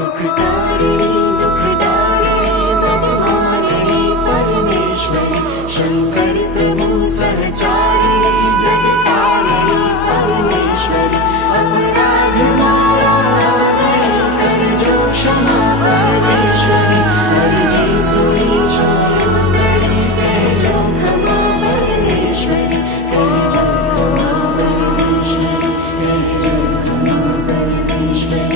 सुखकारिणी दुखदारिणी मदमारिणी परमेश्वरी शंकर प्रभु सहचारिणी जगतारिणी परमेश्वरी अपराध मारा गणी कर जो क्षमा परमेश्वरी हरिजी सुनी छोरुतड़ी कह जो क्षमा परमेश्वरी कह जो क्षमा परमेश्वरी कह जो क्षमा परमेश्वरी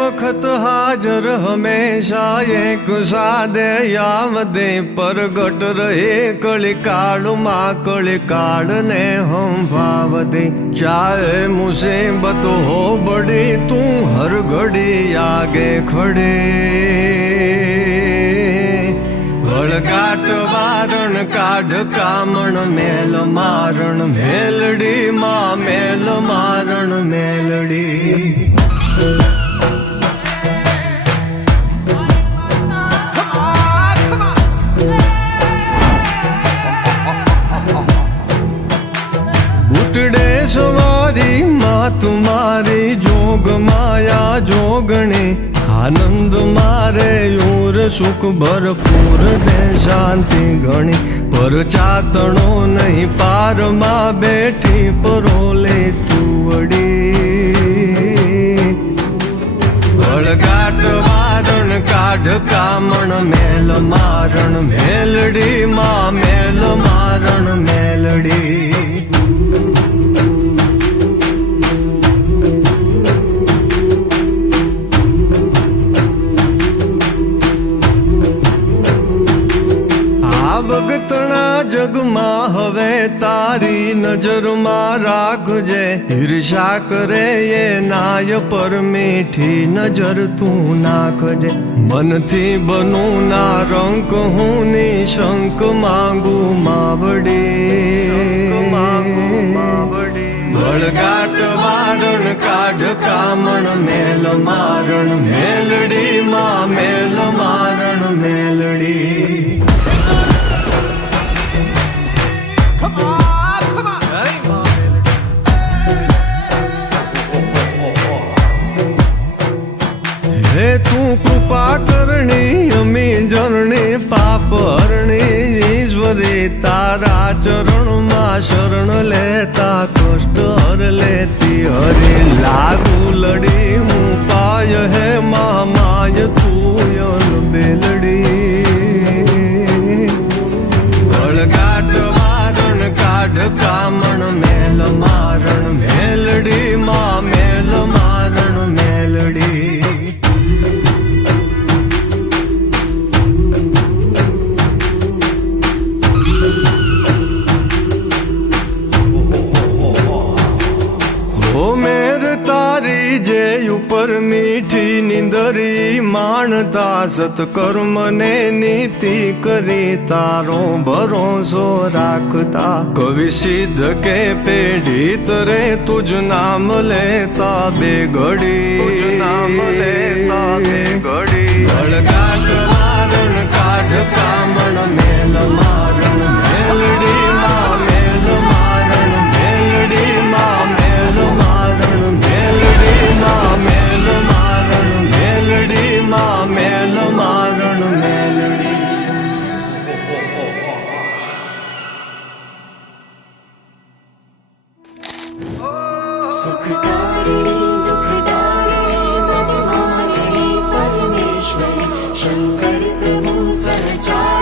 वक्त हाजर हमेशा एक सादे यावदे परगट रहे कली काल माँ कली काल ने हम भावदे चाहे मुसीबत हो बड़ी तू हर घड़ी आगे खड़े वळगाट वारण काढ कामण मेल मारण मेलडी माँ मेल मारण मेलडी उठड़े सवारी माँ तुम्हारी जोग माया जोगणी आनंद मारे यूर सुख भरपूर दे शांति घणी पर चातणो नहीं पार माँ बैठी परोले तू वड़ी वळगाट वारण काढ कामण मेल मारण मेलडी माँ मेल मारण मेलडी भगतना जग मां हवे तारी नजर मां राखजे ईर्षा करे ये नाय पर मीठी नजर तू नाखजे मन थी बनू ना रंक हूँ निशंक मांगू मावड़ी वळगाट वारण काढ कामण मेल मारण मेलडी मां मेल मारण मेलडी हे तू कृपा करणी अमी जरणी पाप हरणी ईश्वरी तारा चरण मा शरण लेता कष्ट हर लेती हरि लागू लड़ी मुपाय है माय तू यल बेलड़ी वळगाट वारण काढ कामण मेल मारण मेलडी माँ मेल मारण मेलडी ओ मेर तारी जे ऊपर मीठी निंदरी मानता सत्कर्म ने नीति करी तारो भरोसो राखता कवि सिद्ध के पेढ़ी तरे तुझ नाम लेता बेघड़ी वळगाट वारण काढ कामण मेल मारण मेलडी माँ मेल मारण मेलडी माँ मेल मारण मेलडी माँ मेल मारण मेलडी माँ मेल मारण मेलडी सुखकारिणी दुखदारिणी मदमारिणी परमेश्वरी शंकर प्रभु सहचारिणी